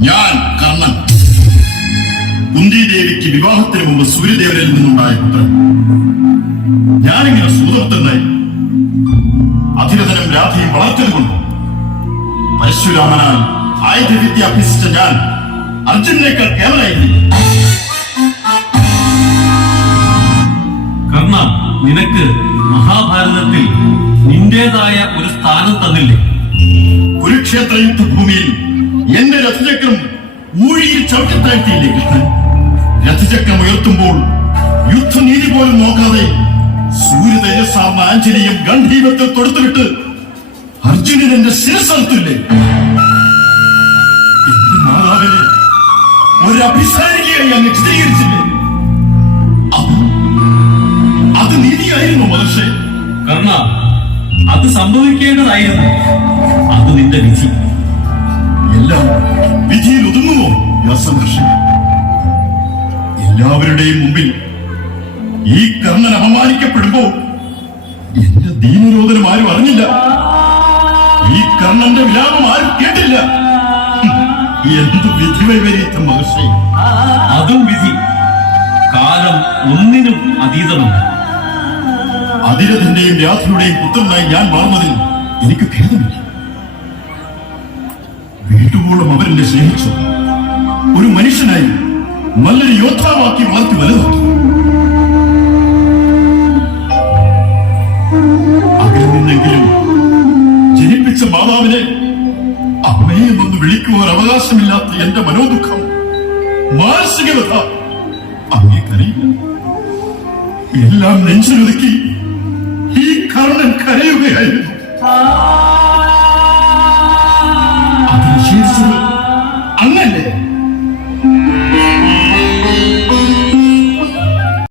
ഞാൻ കർണൻ. കുന്തിദേവിക്ക് വിവാഹത്തിന് മുമ്പ് സൂര്യദേവനിൽ നിന്നുണ്ടായ പുത്രൻ ഞാനിങ്ങനെ സൂതപുത്രനായി അധിരഥനും രാധയും വളർത്തിയതുകൊണ്ട് പരശുരാമനാൽ ആയുധവിദ്യ അഭ്യസിച്ച ഞാൻ അർജുനേക്കാൾ കേവലായിരുന്നു കർണ നിനക്ക് മഹാഭാരതത്തിൽ നിന്റേതായ ഒരു സ്ഥാനം തന്നില്ലേ? കുരുക്ഷേത്ര യുദ്ധഭൂമിയിൽ എന്റെ രഥചക്രം ഊഴിയിൽ ചവിട്ടിത്താഴ്ത്തിയില്ലേ കൃഷ്ണൻ രഥചക്രം ഉയർത്തുമ്പോൾ യുദ്ധനീതി പോലും നോക്കാതെ സൂര്യ തേജസ്സാർന്ന ആഞ്ജലിയും തൊടുത്തിട്ട് അർജുനൻ എന്റെ ശിരസർത്തില്ലേ മാതാവിനെ ഒരു അഭിസാരികയായി അങ്ങ് ചിത്രീകരിച്ചില്ലേ? അത് നീതിയായിരുന്നു പക്ഷേ കർണ അത് സംഭവിക്കേണ്ടതായിരുന്നു. അത് നിന്റെ വിധി. എല്ലാവരുടെയും മുമ്പിൽ ഈ കർണൻ അപമാനിക്കപ്പെടുമ്പോ എന്റെ ദീനരോധനം ആരും അറിഞ്ഞില്ല. ഈ കർണന്റെ വിലാപം ആരും കേട്ടില്ല. എന്ത് വിധി വൈപരീത്യം മഹർഷി. അതും വിധി കാലം ഒന്നിനും അതീതമല്ല. അതിരഥന്റെയും രാത്രിയുടെയും പുത്രനായി ഞാൻ വളർന്നതിൽ എനിക്ക് ഖേദമില്ല. വീട്ടുകൂടം അവരെന്നെ സ്നേഹിച്ചു. ഒരു മനുഷ്യനായി നല്ലൊരു യോദ്ധാവാക്കി മാറ്റി വലുതാക്കി നിന്നെങ്കിലും ജനിപ്പിച്ച മാതാവിനെ അമ്മയെ എന്നൊന്ന് വിളിക്കുവാൻ അവകാശമില്ലാത്ത എന്റെ മനോദുഃഖം മാനസികത അങ്ങേക്കറിയില്ല എല്ലാം നെഞ്ചിലൊതുക്കി ഈ കർണൻ കരയുകയായിരുന്നു.